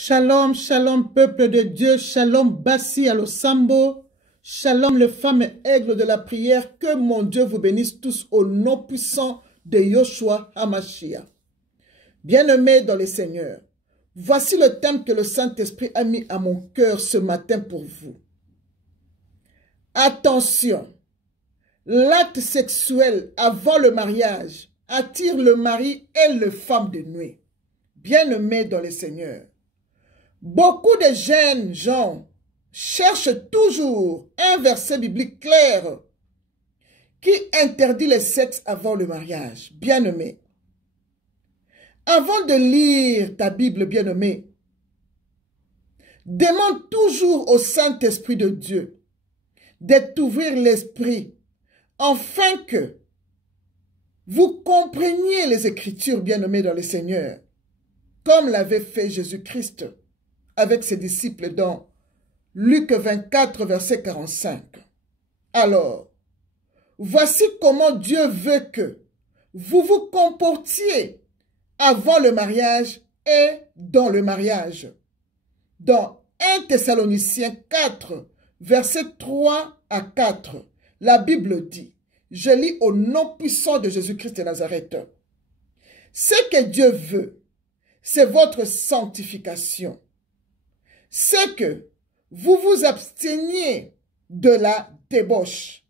Shalom, shalom, peuple de Dieu, shalom, Bassi Alosambo, shalom, les femmes aigles de la prière, que mon Dieu vous bénisse tous au nom puissant de Yoshua HaMashiach. Bien-aimés dans les Seigneurs, voici le thème que le Saint-Esprit a mis à mon cœur ce matin pour vous. Attention, l'acte sexuel avant le mariage attire le mari et les femmes de nuit. Bien-aimés dans les Seigneurs, beaucoup de jeunes gens cherchent toujours un verset biblique clair qui interdit le sexe avant le mariage. Bien-aimé, avant de lire ta Bible, bien-aimé, demande toujours au Saint-Esprit de Dieu de t'ouvrir l'esprit afin que vous compreniez les Écritures, bien-aimés dans le Seigneur, comme l'avait fait Jésus-Christ avec ses disciples dans Luc 24, verset 45. Alors, voici comment Dieu veut que vous vous comportiez avant le mariage et dans le mariage. Dans 1 Thessaloniciens 4, verset 3 à 4, la Bible dit, je lis au nom puissant de Jésus-Christ de Nazareth, ce que Dieu veut, c'est votre sanctification. C'est que vous vous absteniez de la débauche.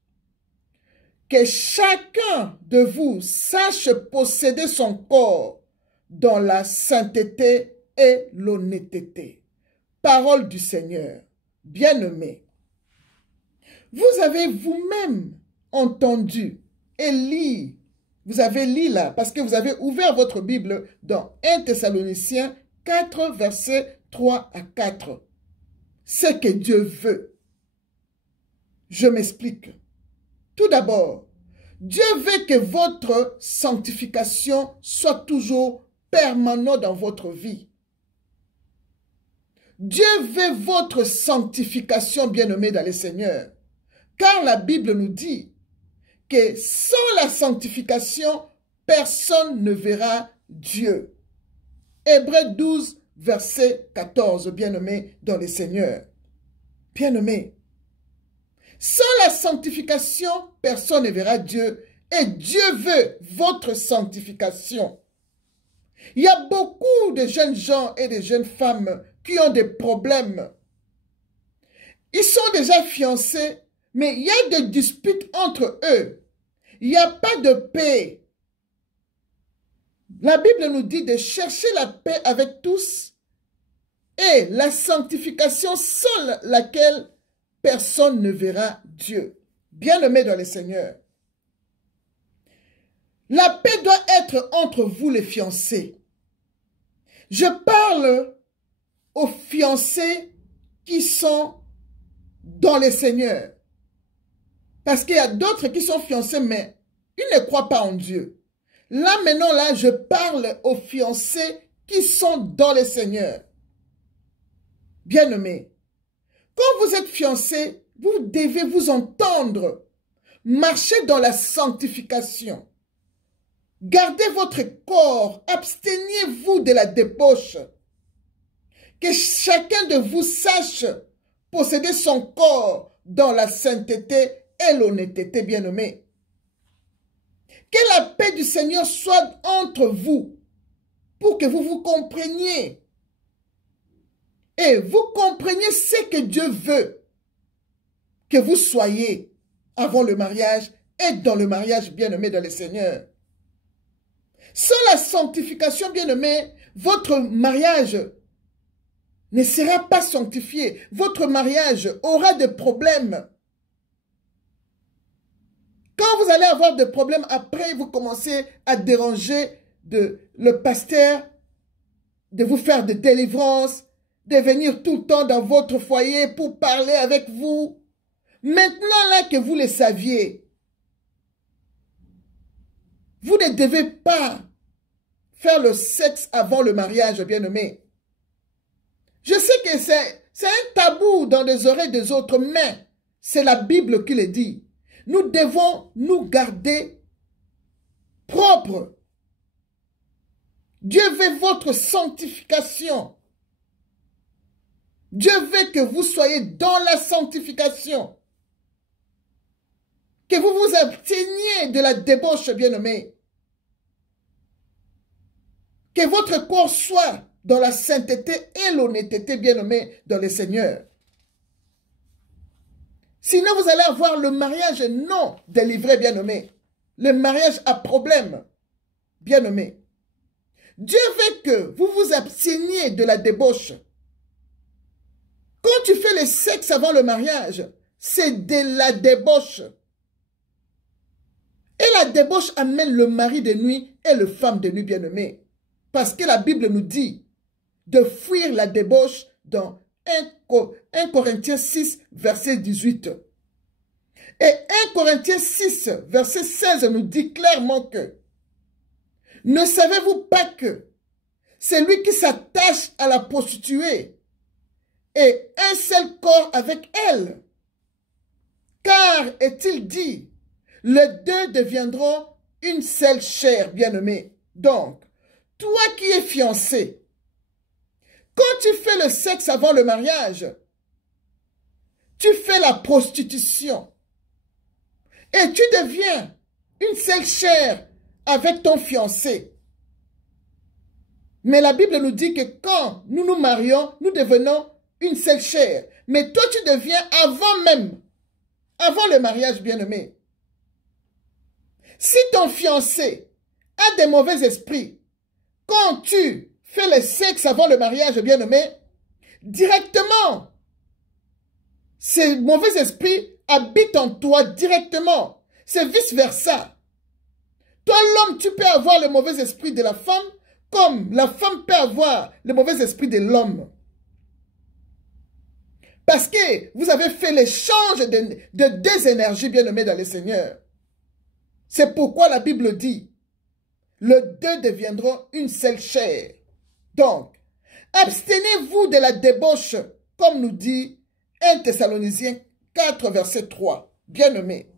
Que chacun de vous sache posséder son corps dans la sainteté et l'honnêteté. Parole du Seigneur. Bien-aimés, vous avez vous-même entendu et lu. Vous avez lu là, parce que vous avez ouvert votre Bible dans 1 Thessaloniciens 4, versets 3 à 4. Ce que Dieu veut. Je m'explique. Tout d'abord, Dieu veut que votre sanctification soit toujours permanente dans votre vie. Dieu veut votre sanctification, bien-aimés dans le Seigneur. Car la Bible nous dit que sans la sanctification, personne ne verra Dieu. Hébreux 12, verset 14, bien-aimés dans le Seigneur. Bien-aimés, sans la sanctification, personne ne verra Dieu. Et Dieu veut votre sanctification. Il y a beaucoup de jeunes gens et de jeunes femmes qui ont des problèmes. Ils sont déjà fiancés, mais il y a des disputes entre eux. Il n'y a pas de paix. La Bible nous dit de chercher la paix avec tous et la sanctification sans laquelle personne ne verra Dieu. Bien-aimés dans le Seigneur, la paix doit être entre vous les fiancés. Je parle aux fiancés qui sont dans le Seigneur. Parce qu'il y a d'autres qui sont fiancés, mais ils ne croient pas en Dieu. Là, maintenant, là, je parle aux fiancés qui sont dans le Seigneur. Bien-aimés, quand vous êtes fiancés, vous devez vous entendre. Marchez dans la sanctification. Gardez votre corps. Absteniez-vous de la débauche. Que chacun de vous sache posséder son corps dans la sainteté et l'honnêteté, bien-aimés. Que la paix du Seigneur soit entre vous pour que vous vous compreniez. Et vous compreniez ce que Dieu veut que vous soyez avant le mariage et dans le mariage, bien-aimés dans le Seigneur. Sans la sanctification, bien-aimés, votre mariage ne sera pas sanctifié. Votre mariage aura des problèmes. Quand vous allez avoir des problèmes, après, vous commencez à déranger le pasteur, de vous faire des délivrances, de venir tout le temps dans votre foyer pour parler avec vous. Maintenant, là que vous le saviez, vous ne devez pas faire le sexe avant le mariage, bien-aimé. Je sais que c'est un tabou dans les oreilles des autres, mais c'est la Bible qui le dit. Nous devons nous garder propres. Dieu veut votre sanctification. Dieu veut que vous soyez dans la sanctification. Que vous vous absteniez de la débauche, bien-aimé. Que votre corps soit dans la sainteté et l'honnêteté, bien-aimé, dans le Seigneur. Sinon, vous allez avoir le mariage non délivré, bien-aimé. Le mariage à problème, bien-aimé. Dieu veut que vous vous absteniez de la débauche. Quand tu fais le sexe avant le mariage, c'est de la débauche. Et la débauche amène le mari de nuit et le femme de nuit, bien-aimé. Parce que la Bible nous dit de fuir la débauche dans 1 Corinthiens 6, verset 18. Et 1 Corinthiens 6, verset 16 nous dit clairement que ne savez-vous pas que celui qui s'attache à la prostituée est un seul corps avec elle? Car, est-il dit, les deux deviendront une seule chair, bien-aimée. Donc, toi qui es fiancé, quand tu fais le sexe avant le mariage, tu fais la prostitution. Et tu deviens une seule chair avec ton fiancé. Mais la Bible nous dit que quand nous nous marions, nous devenons une seule chair. Mais toi, tu deviens avant même, avant le mariage, bien-aimé. Si ton fiancé a des mauvais esprits, quand tu fais le sexe avant le mariage, bien-aimé, directement, ces mauvais esprits habitent en toi directement. C'est vice-versa. Toi, l'homme, tu peux avoir le mauvais esprit de la femme, comme la femme peut avoir le mauvais esprit de l'homme. Parce que vous avez fait l'échange de deux énergies bien-aimées dans le Seigneur. C'est pourquoi la Bible dit, les deux deviendront une seule chair. Donc, abstenez-vous de la débauche, comme nous dit 1 Thessaloniciens 4, verset 3. Bien-aimés,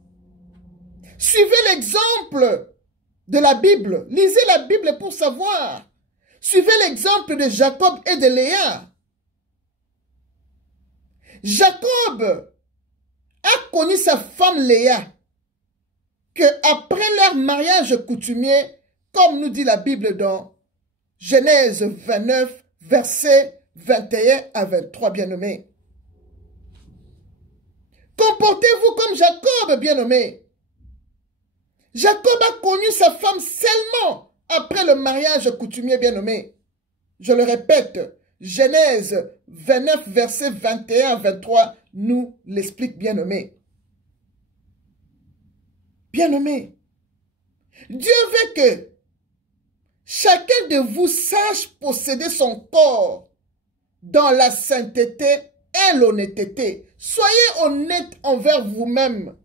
suivez l'exemple de la Bible. Lisez la Bible pour savoir. Suivez l'exemple de Jacob et de Léa. Jacob a connu sa femme Léa, que après leur mariage coutumier, comme nous dit la Bible dans Genèse 29, versets 21 à 23, bien-aimés. Comportez-vous comme Jacob, bien-aimé. Jacob a connu sa femme seulement après le mariage coutumier, bien-aimé. Je le répète, Genèse 29, versets 21 à 23 nous l'explique, bien-aimé. Bien-aimé, Dieu veut que chacun de vous sache posséder son corps dans la sainteté et l'honnêteté. Soyez honnête envers vous-même.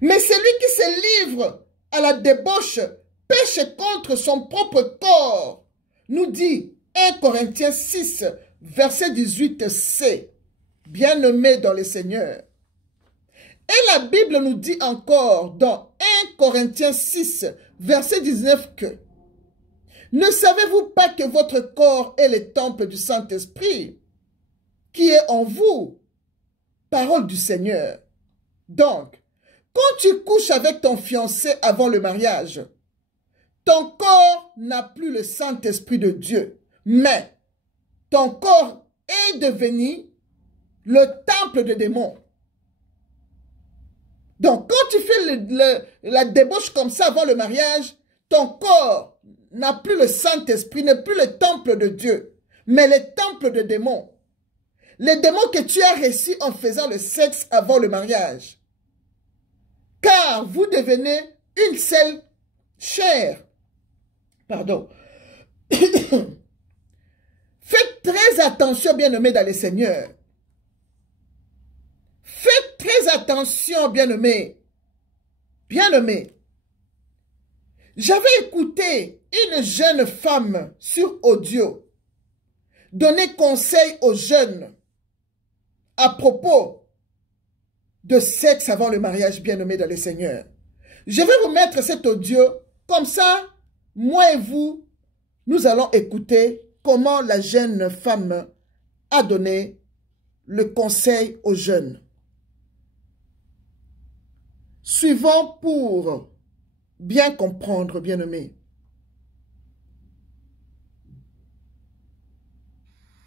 Mais celui qui se livre à la débauche pêche contre son propre corps, nous dit 1 Corinthiens 6, verset 18c, bien-aimé dans le Seigneur. Et la Bible nous dit encore dans 1 Corinthiens 6, verset 19 que ne savez-vous pas que votre corps est le temple du Saint-Esprit qui est en vous? Parole du Seigneur. Donc, quand tu couches avec ton fiancé avant le mariage, ton corps n'a plus le Saint-Esprit de Dieu, mais ton corps est devenu le temple de démons. Donc, quand tu fais la débauche comme ça avant le mariage, ton corps n'a plus le Saint-Esprit, n'est plus le temple de Dieu, mais le temple de démons. Les démons que tu as reçus en faisant le sexe avant le mariage. Car vous devenez une seule chair. Pardon. Faites très attention, bien-aimés dans le Seigneur. Faites très attention, bien-aimés. Bien-aimés. J'avais écouté une jeune femme sur audio donner conseil aux jeunes à propos de sexe avant le mariage, bien-aimé dans le Seigneur. Je vais vous mettre cet audio, comme ça, moi et vous, nous allons écouter comment la jeune femme a donné le conseil aux jeunes. Suivons pour bien comprendre, bien-aimés.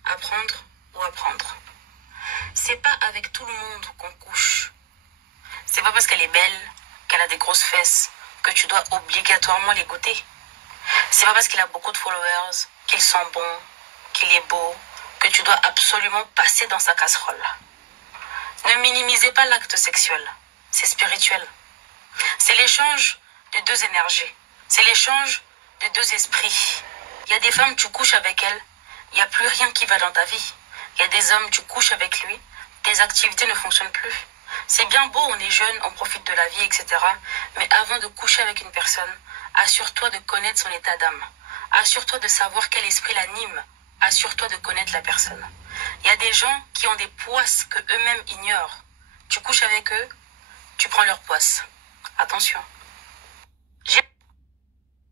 Apprendre ou apprendre. C'est pas avec tout le monde qu'on couche. C'est pas parce qu'elle est belle, qu'elle a des grosses fesses, que tu dois obligatoirement les goûter. C'est pas parce qu'il a beaucoup de followers, qu'il sent bon, qu'il est beau, que tu dois absolument passer dans sa casserole. Ne minimisez pas l'acte sexuel. C'est spirituel. C'est l'échange de deux énergies. C'est l'échange de deux esprits. Il y a des femmes, tu couches avec elles, il n'y a plus rien qui va dans ta vie. Il y a des hommes, tu couches avec lui, tes activités ne fonctionnent plus. C'est bien beau, on est jeune, on profite de la vie, etc. Mais avant de coucher avec une personne, assure-toi de connaître son état d'âme. Assure-toi de savoir quel esprit l'anime. Assure-toi de connaître la personne. Il y a des gens qui ont des poisses que eux-mêmes ignorent. Tu couches avec eux, tu prends leurs poisses. Attention.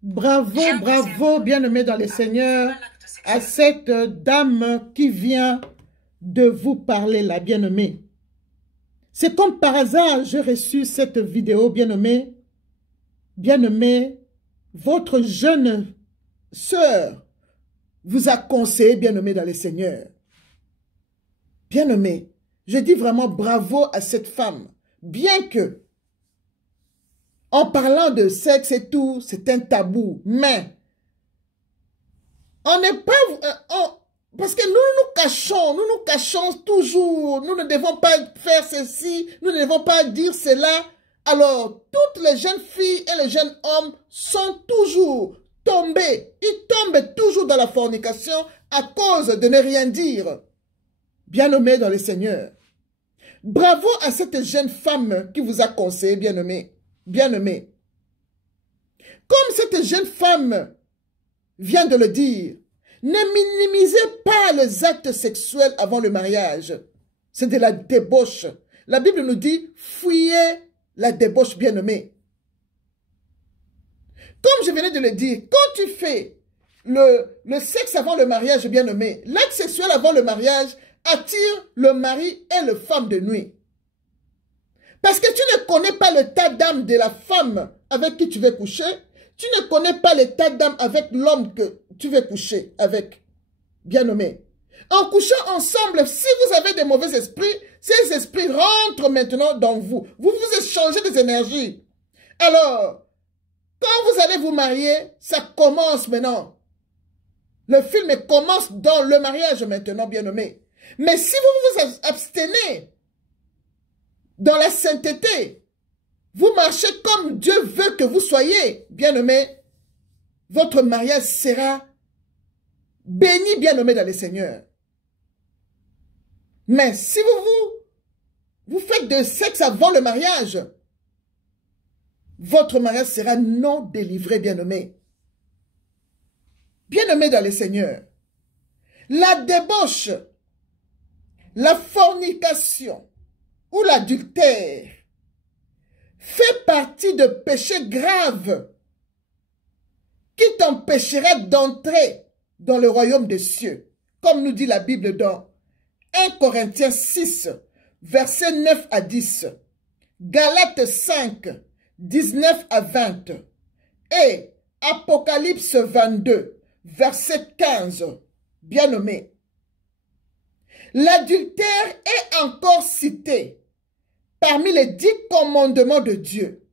Bravo, bravo, bien-aimé dans le Seigneur, à cette dame qui vient de vous parler, la bien-aimée. C'est comme par hasard, j'ai reçu cette vidéo, bien-aimé. Bien-aimé, votre jeune sœur vous a conseillé, bien-aimé dans le Seigneur. Bien-aimé, je dis vraiment bravo à cette femme, bien que en parlant de sexe et tout, c'est un tabou. Mais, on n'est pas... parce que nous nous cachons toujours. Nous ne devons pas faire ceci, nous ne devons pas dire cela. Alors, toutes les jeunes filles et les jeunes hommes sont toujours tombés. Ils tombent toujours dans la fornication à cause de ne rien dire. Bien-aimé dans le Seigneur. Bravo à cette jeune femme qui vous a conseillé, bien-aimé. Bien-aimé, comme cette jeune femme vient de le dire, ne minimisez pas les actes sexuels avant le mariage. C'est de la débauche. La Bible nous dit, fuyez la débauche, bien-aimé. Comme je venais de le dire, quand tu fais le sexe avant le mariage, bien-aimé, l'acte sexuel avant le mariage attire le mari et la femme de nuit. Parce que tu ne connais pas l'état d'âme de la femme avec qui tu veux coucher. Tu ne connais pas l'état d'âme avec l'homme que tu veux coucher avec. Bien-aimé. En couchant ensemble, si vous avez des mauvais esprits, ces esprits rentrent maintenant dans vous. Vous vous échangez des énergies. Alors, quand vous allez vous marier, ça commence maintenant. Le film commence dans le mariage maintenant, bien-aimé. Mais si vous vous abstenez dans la sainteté, vous marchez comme Dieu veut que vous soyez, bien-aimés, votre mariage sera béni, bien-aimé dans le Seigneur. Mais si vous faites de sexe avant le mariage, votre mariage sera non délivré, bien-aimé. Bien-aimé dans le Seigneur. La débauche, la fornication, ou l'adultère fait partie de péchés graves qui t'empêchera d'entrer dans le royaume des cieux, comme nous dit la Bible dans 1 Corinthiens 6, versets 9 à 10, Galates 5, 19 à 20 et Apocalypse 22, verset 15, bien-aimé. L'adultère est encore cité parmi les 10 commandements de Dieu.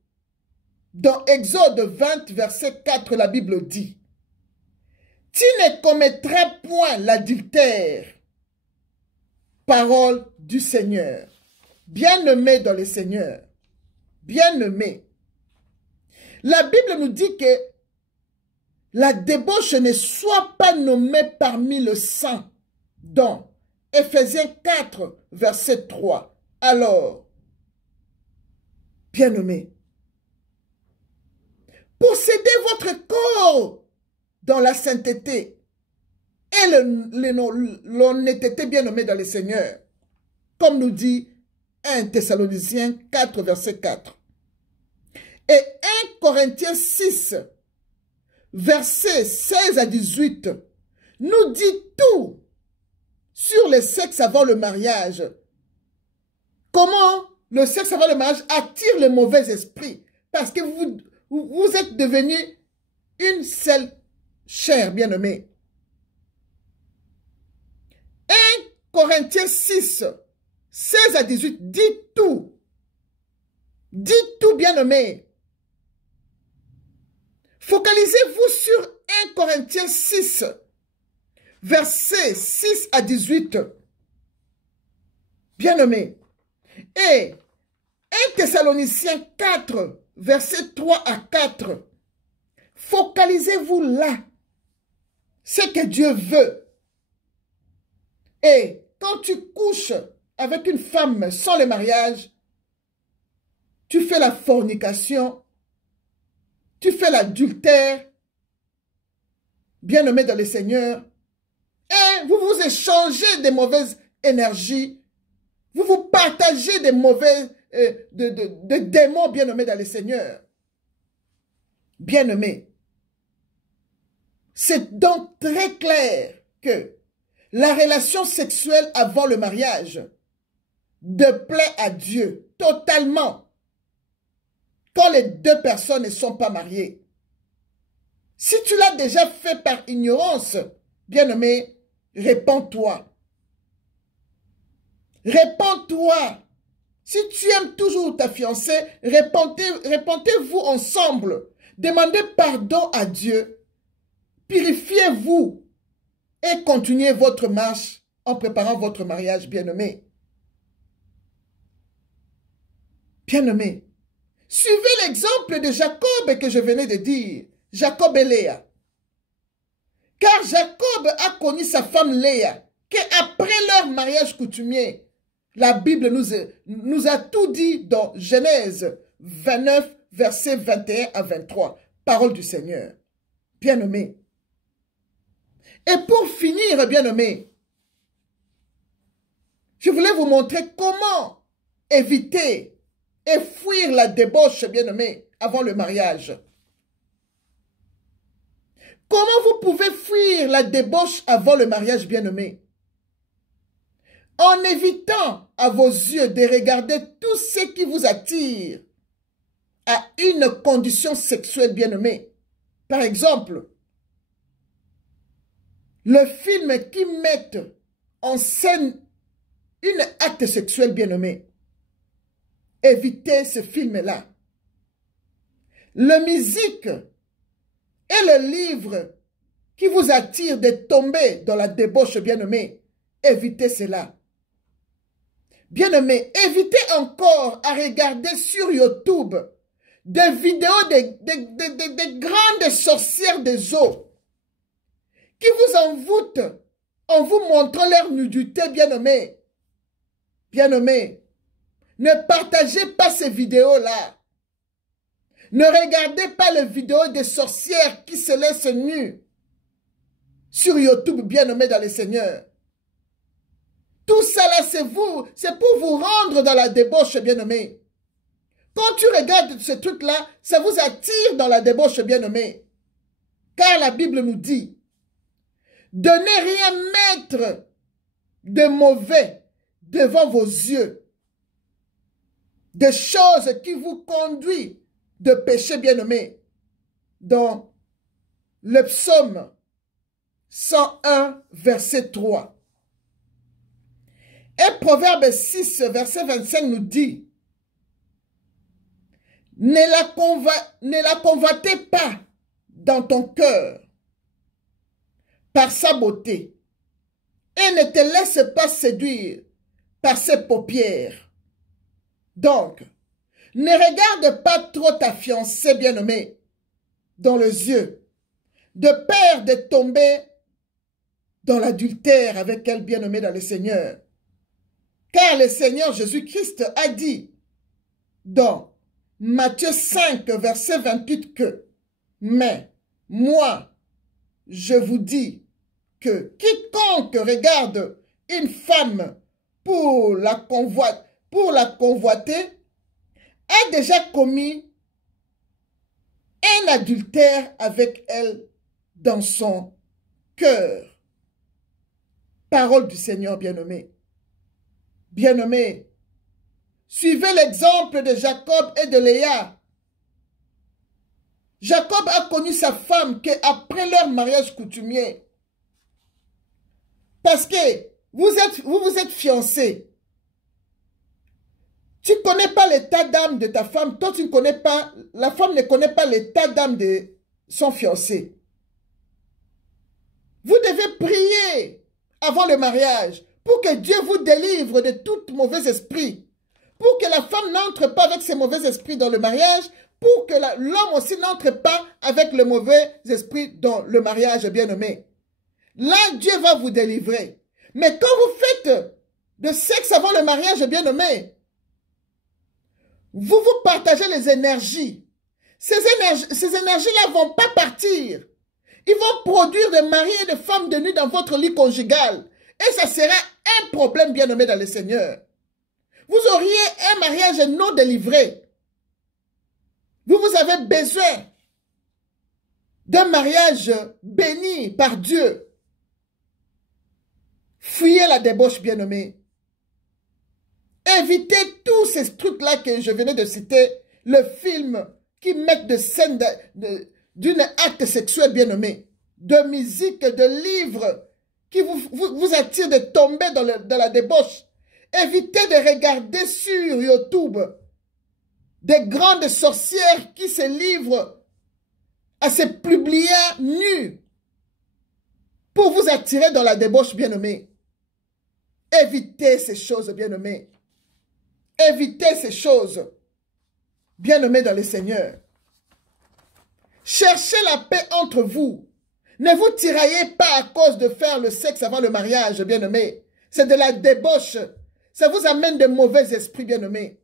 Dans Exode 20, verset 4, la Bible dit, « Tu ne commettras point l'adultère. » Parole du Seigneur. Bien-aimé dans le Seigneur. Bien-aimé. La Bible nous dit que la débauche ne soit pas nommée parmi le sang. Dans Éphésiens 4, verset 3. Alors, bien-aimé, possédez votre corps dans la sainteté et l'honnêteté, bien-aimé dans le Seigneur, comme nous dit 1 Thessaloniciens 4, verset 4. Et 1 Corinthiens 6, verset 16 à 18, nous dit tout sur le sexe avant le mariage. Comment le sexe avant le mariage attire le mauvais esprit. Parce que vous êtes devenus une seule chair, bien-aimée. 1 Corinthiens 6, 16 à 18, dit tout. Dit tout, bien-aimé. Focalisez-vous sur 1 Corinthiens 6, versets 6 à 18. Bien-aimé. Et 1 Thessaloniciens 4, versets 3 à 4. Focalisez-vous là. C'est que Dieu veut. Et quand tu couches avec une femme sans le mariage, tu fais la fornication, tu fais l'adultère, bien-aimé dans le Seigneur, et vous vous échangez des mauvaises énergies, vous vous partagez des mauvais de démons, bien-aimés dans le Seigneur. Bien-aimé, c'est donc très clair que la relation sexuelle avant le mariage déplaît à Dieu totalement quand les deux personnes ne sont pas mariées. Si tu l'as déjà fait par ignorance, bien-aimé, répands-toi. Répands-toi. Si tu aimes toujours ta fiancée, répentez-vous ensemble. Demandez pardon à Dieu. Purifiez-vous et continuez votre marche en préparant votre mariage, bien-aimé. Bien-aimé, suivez l'exemple de Jacob que je venais de dire, Jacob et Léa. Car Jacob a connu sa femme Léa, qu'après leur mariage coutumier, la Bible nous a tout dit dans Genèse 29, versets 21 à 23. Parole du Seigneur. Bien-aimé. Et pour finir, bien-aimé, je voulais vous montrer comment éviter et fuir la débauche, bien-aimé, avant le mariage. Comment vous pouvez fuir la débauche avant le mariage, bien-aimé? En évitant à vos yeux de regarder tout ce qui vous attire à une condition sexuelle, bien-aimé. Par exemple, le film qui met en scène une acte sexuel, bien-aimé. Évitez ce film-là. La musique et le livre qui vous attire de tomber dans la débauche, bien-aimé. Évitez cela. Bien-aimé, évitez encore à regarder sur YouTube des vidéos de grandes sorcières des eaux qui vous envoûtent en vous montrant leur nudité, bien-aimé. Bien-aimé, ne partagez pas ces vidéos-là. Ne regardez pas les vidéos des sorcières qui se laissent nues sur YouTube, bien-aimé dans le Seigneur. Tout ça là, c'est pour vous rendre dans la débauche, bien-aimé. Quand tu regardes ce truc-là, ça vous attire dans la débauche, bien-aimé. Car la Bible nous dit, de ne rien mettre de mauvais devant vos yeux. Des choses qui vous conduisent de péché, bien-aimé. Dans le psaume 101, verset 3. Et Proverbe 6, verset 25 nous dit, ne la convoitez pas dans ton cœur par sa beauté et ne te laisse pas séduire par ses paupières. Donc, ne regarde pas trop ta fiancée bien-aimée dans les yeux, de peur de tomber dans l'adultère avec elle bien-aimée dans le Seigneur. Car le Seigneur Jésus-Christ a dit dans Matthieu 5, verset 28 que « Mais moi, je vous dis que quiconque regarde une femme pour la convoiter a déjà commis un adultère avec elle dans son cœur. » parole du Seigneur, bien-aimés. Bien-aimés, suivez l'exemple de Jacob et de Léa. Jacob a connu sa femme qu'après leur mariage coutumier. Parce que vous vous êtes fiancés. Tu ne connais pas l'état d'âme de ta femme. Toi, tu ne connais pas, la femme ne connaît pas l'état d'âme de son fiancé. Vous devez prier avant le mariage pour que Dieu vous délivre de tout mauvais esprit. Pour que la femme n'entre pas avec ses mauvais esprits dans le mariage. Pour que l'homme aussi n'entre pas avec le mauvais esprit dans le mariage, bien-aimé. Là, Dieu va vous délivrer. Mais quand vous faites de sexe avant le mariage, bien-aimé, vous partagez les énergies. Ces énergies-là ne vont pas partir. Ils vont produire des maris et des femmes de nuit dans votre lit conjugal. Et ça sera un problème, bien-aimé, dans le Seigneur. Vous auriez un mariage non délivré. Vous avez besoin d'un mariage béni par Dieu. Fuyez la débauche, bien-aimé. Évitez tous ces trucs-là que je venais de citer. Le film qui met de scènes d'une acte sexuel, bien-aimé. De musique, de livres qui vous attirent de tomber dans la débauche. Évitez de regarder sur YouTube des grandes sorcières qui se livrent à se publier nus pour vous attirer dans la débauche, bien-aimé. Évitez ces choses, bien-aimés. Évitez ces choses, bien-aimés dans le Seigneur. Cherchez la paix entre vous. Ne vous tiraillez pas à cause de faire le sexe avant le mariage, bien-aimés. C'est de la débauche. Ça vous amène de mauvais esprits, bien-aimés.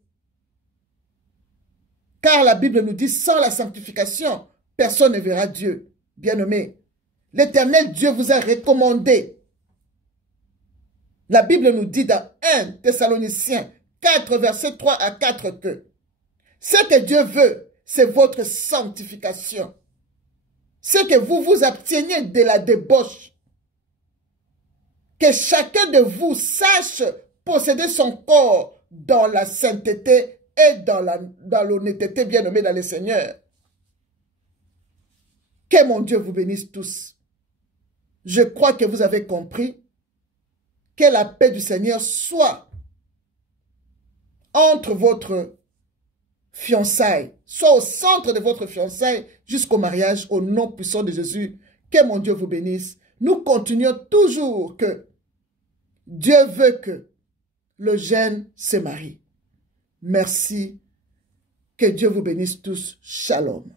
Car la Bible nous dit, sans la sanctification, personne ne verra Dieu. Bien-aimés, l'Éternel Dieu vous a recommandé. La Bible nous dit dans 1 Thessaloniciens 4, versets 3 à 4 que ce que Dieu veut, c'est votre sanctification. C'est que vous vous absteniez de la débauche. Que chacun de vous sache posséder son corps dans la sainteté et dans l'honnêteté, bien-aimé dans le Seigneur. Que mon Dieu vous bénisse tous. Je crois que vous avez compris. Que la paix du Seigneur soit entre votre fiançailles, soit au centre de votre fiançailles jusqu'au mariage, au nom puissant de Jésus. Que mon Dieu vous bénisse. Nous continuons toujours que Dieu veut que le jeune se marie. Merci. Que Dieu vous bénisse tous. Shalom.